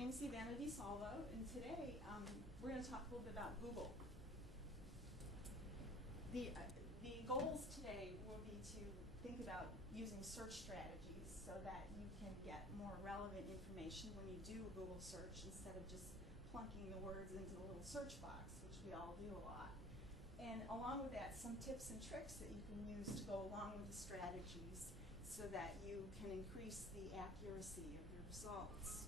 name is Ivana Di Salvo, and today we're going to talk a little bit about Google. The goals today will be to think about using search strategies so that you can get more relevant information when you do a Google search instead of just plunking the words into the little search box, which we all do a lot. And along with that, some tips and tricks that you can use to go along with the strategies so that you can increase the accuracy of your results.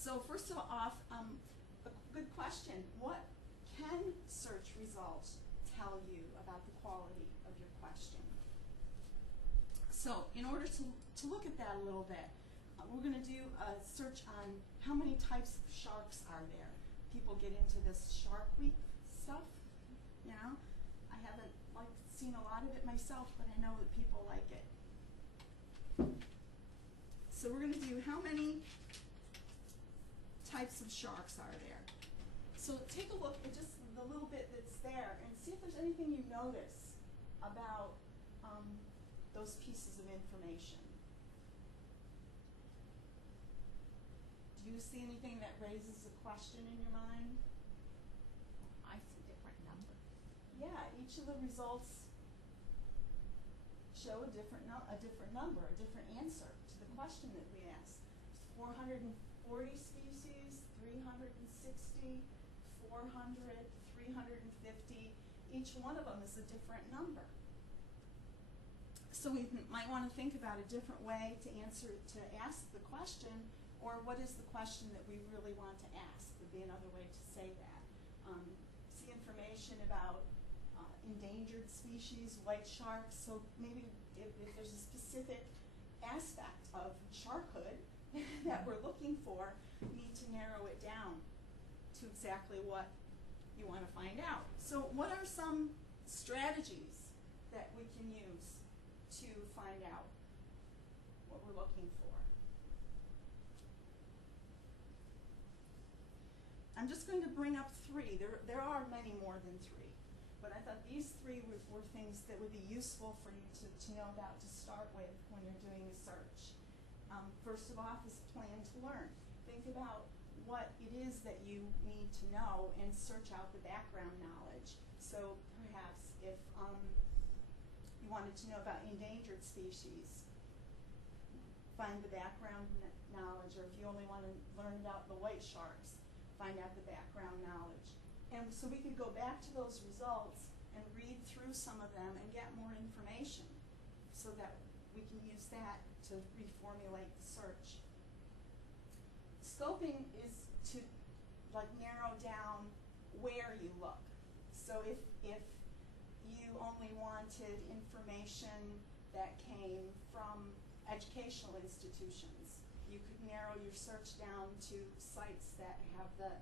So first of all, a good question. What can search results tell you about the quality of your question? So in order to look at that a little bit, we're going to do a search on how many types of sharks are there. People get into this Shark Week stuff, you know. I haven't seen a lot of it myself, but I know that people like it. So we're going to do how many types of sharks are there. So take a look at just the little bit that's there and see if there's anything you notice about those pieces of information. Do you see anything that raises a question in your mind? I see different numbers. Yeah, each of the results show a different number, a different answer to the question that we asked. 440 species, 360, 400, 350. Each one of them is a different number. So we might want to think about a different way to ask the question, or what is the question that we really want to ask, would be another way to say that. See information about endangered species, white sharks, so maybe if there's a specific aspect of sharkhood that we're looking for, you need to narrow it down to exactly what you want to find out. So what are some strategies that we can use to find out what we're looking for? I'm just going to bring up three. There are many more than three, but I thought these three were things that would be useful for you to know about to start with when you're doing a search. First of all is plan to learn. Think about what it is that you need to know and search out the background knowledge. So perhaps if you wanted to know about endangered species, find the background knowledge, or if you only want to learn about the white sharks, find out the background knowledge. And so we could go back to those results and read through some of them and get more information so that we can use that to reformulate the search. Scoping is to narrow down where you look. So if you only wanted information that came from educational institutions, you could narrow your search down to sites that have the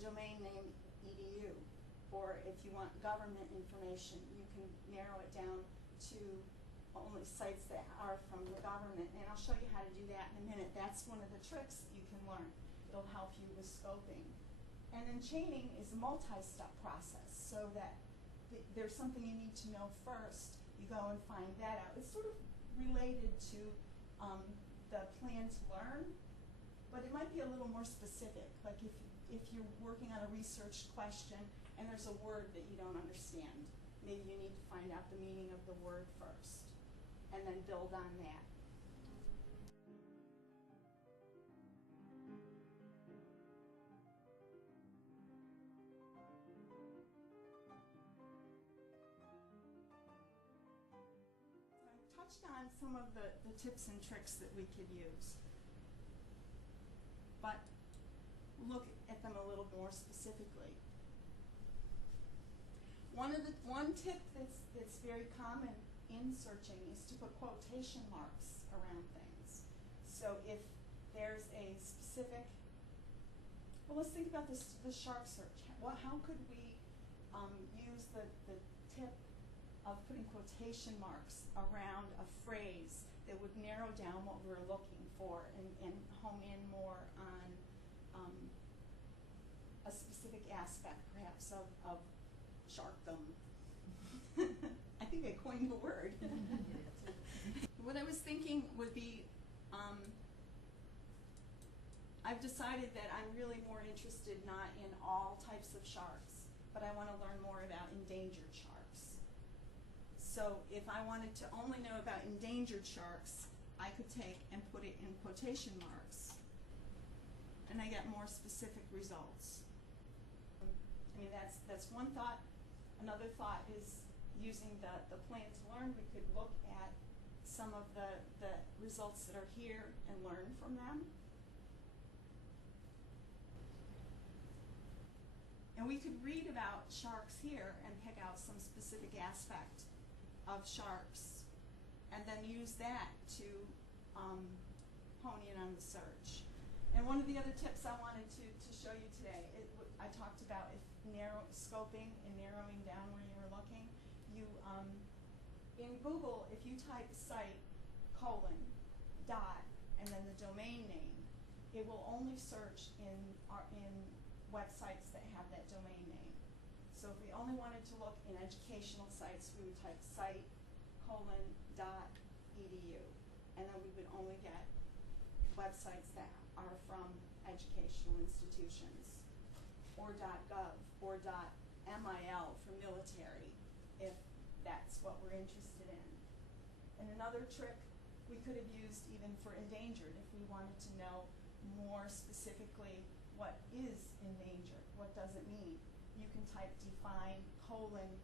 domain name edu. Or if you want government information, you can narrow it down to only sites that are from the government. And I'll show you how to do that in a minute. That's one of the tricks that you can learn. It'll help you with scoping. And then chaining is a multi-step process, so that there's something you need to know first. You go and find that out. It's sort of related to the plan to learn, but it might be a little more specific. Like if you're working on a research question and there's a word that you don't understand, maybe you need to find out the meaning of the word first and then build on that. I touched on some of the tips and tricks that we could use, but look at them a little more specifically. One tip that's very common in searching is to put quotation marks around things. So if there's a specific, well, let's think about the shark search. How could we use the tip of putting quotation marks around a phrase that would narrow down what we're looking for and hone in more on a specific aspect, perhaps, of sharkdom think I coined the word. What I was thinking would be, I've decided that I'm really more interested not in all types of sharks, but I want to learn more about endangered sharks. So if I wanted to only know about endangered sharks, I could take and put it in quotation marks, and I get more specific results. I mean, that's one thought. Another thought is using the plan to learn. We could look at some of the results that are here and learn from them. And we could read about sharks here and pick out some specific aspect of sharks, and then use that to hone in on the search. And one of the other tips I wanted to show you today, I talked about scoping and narrowing down where you were looking. You in Google, if you type site : dot and then the domain name, it will only search in websites that have that domain name. So if we only wanted to look in educational sites, we would type site : .edu, and then we would only get websites that are from educational institutions, or .gov, or .mil for military, if that's what we're interested in. And another trick we could have used even for endangered, if we wanted to know more specifically what is endangered, what does it mean? You can type define :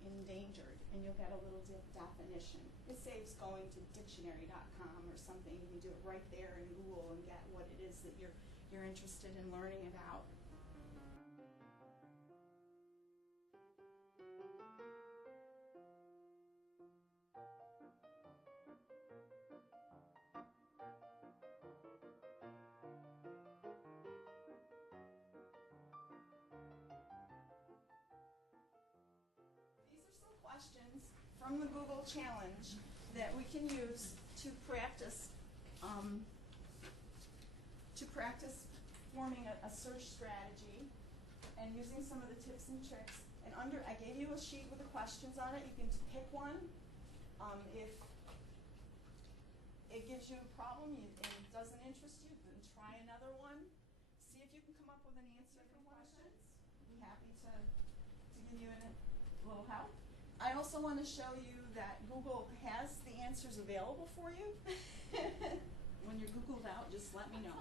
endangered, and you'll get a little definition. It saves going to dictionary.com or something. You can do it right there in Google and get what it is that you're interested in learning about. Questions from the Google challenge that we can use to practice forming a search strategy and using some of the tips and tricks. And I gave you a sheet with the questions on it. You can pick one. If it gives you a problem and it doesn't interest you, then try another one. See if you can come up with an answer for questions. I'm happy to give you a little help. I also want to show you that Google has the answers available for you. When you're Googled out, just let me know.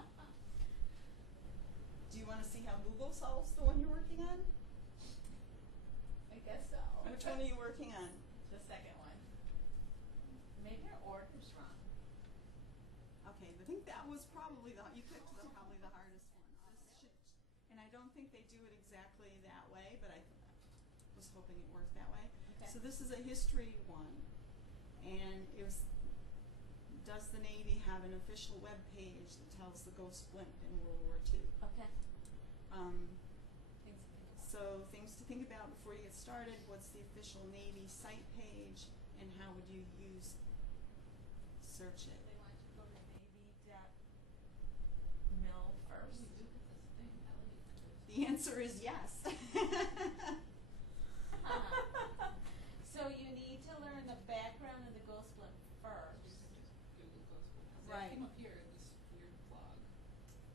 Do you want to see how Google solves the one you're working on? I guess so. Which one are you working on? The second one. Maybe our order's wrong. Okay, I think that was probably probably the hardest one. And I don't think they do it exactly that way, but I was hoping it worked that way. Okay. So this is a history one, and it was, does the Navy have an official web page that tells the Ghost Blimp in World War II? Okay. So things to think about before you get started: what's the official Navy site page, and how would you search it? They want you to go to Navy.mil first. The answer is yes. So you need to learn the background of the Ghost Blimp first. Google Ghost Blimp. Right. That came up here in this weird blog.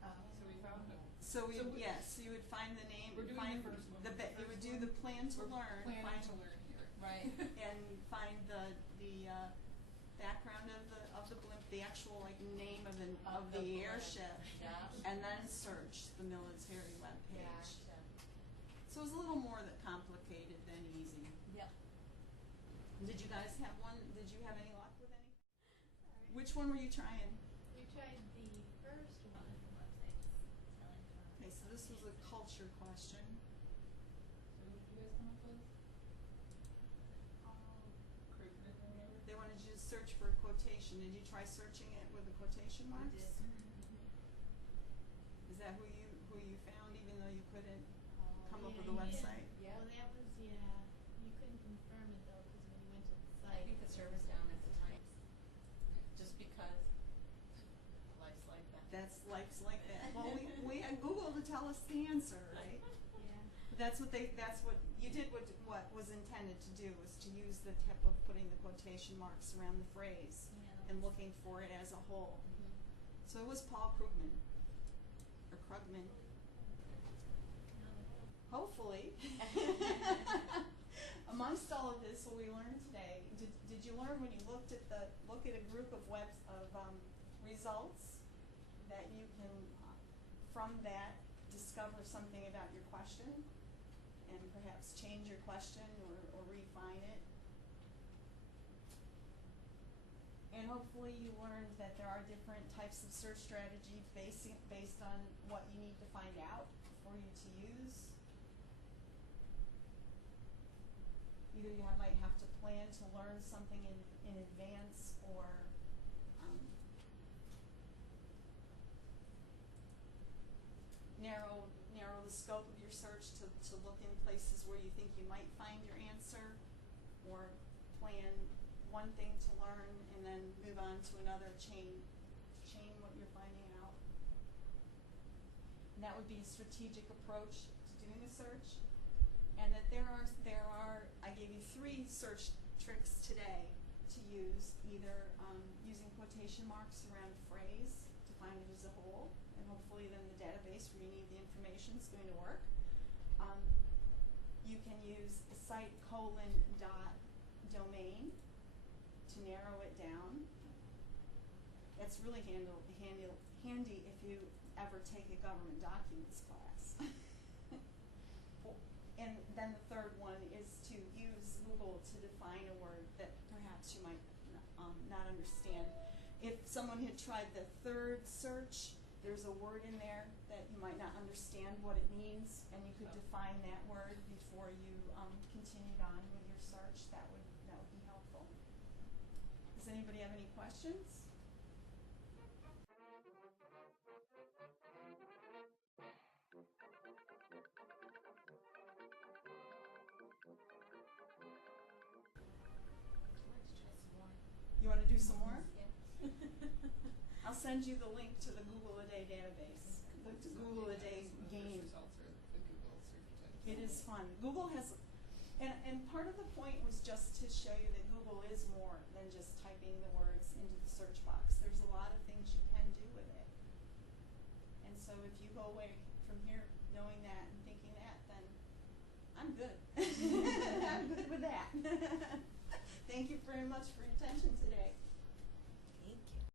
So we found it. So you would find the name. We're doing find the first one. You would do the plan to learn. Planning to learn here. Right. And find the background of the blimp, the actual name of the airship, Yeah. and then search the military webpage. Gotcha. So it was a little more complicated than easy. Yep. Did you guys have one? Did you have any luck with any? Which one were you trying? We tried the first one, the website telling Okay, so this was a culture question. So what did you guys come up with? Crouton or whatever? They wanted you to search for a quotation. Did you try searching it with the quotation marks? Is that who you found, even though you couldn't come up with a website? Yeah. Well, that was, you couldn't confirm it though, because when you went to the I site. think the server's down at the time. Just because life's like that. That's life's like that. Well, we had Google to tell us the answer, right? Yeah. But that's what you did what was intended to do, was to use the tip of putting the quotation marks around the phrase and looking for it as a whole. So it was Paul Krugman, or Krugman. Hopefully. Amongst all of this, what we learned today, did you learn when you look at a group of results that you can from that discover something about your question and perhaps change your question or refine it? And hopefully you learned that there are different types of search strategy based on what you need to find out for you to use. Either you might have to plan to learn something in advance, or narrow the scope of your search to look in places where you think you might find your answer, or plan one thing to learn and then move on to another, chain what you're finding out. And that would be a strategic approach to doing a search. And that there are I gave you 3 search tricks today to use, either using quotation marks around a phrase to find it as a whole, and hopefully then the database where you need the information is going to work. You can use site : domain to narrow it down. That's really handy if you ever take a government documents class. And then the third one is to use Google to define a word that perhaps you might not understand. If someone had tried the third search, there's a word in there that you might not understand what it means, and you could define that word before you continued on with your search. That would be helpful. Does anybody have any questions? You want to do some more? Yeah. I'll send you the link to the Google A Day database, the Google A Day game. Results are the Google search engine. It is fun. Google has, and part of the point was just to show you that Google is more than just typing the words into the search box. There's a lot of things you can do with it. And so if you go away from here knowing that and thinking that, then I'm good. I'm good with that. Thank you very much for your attention today.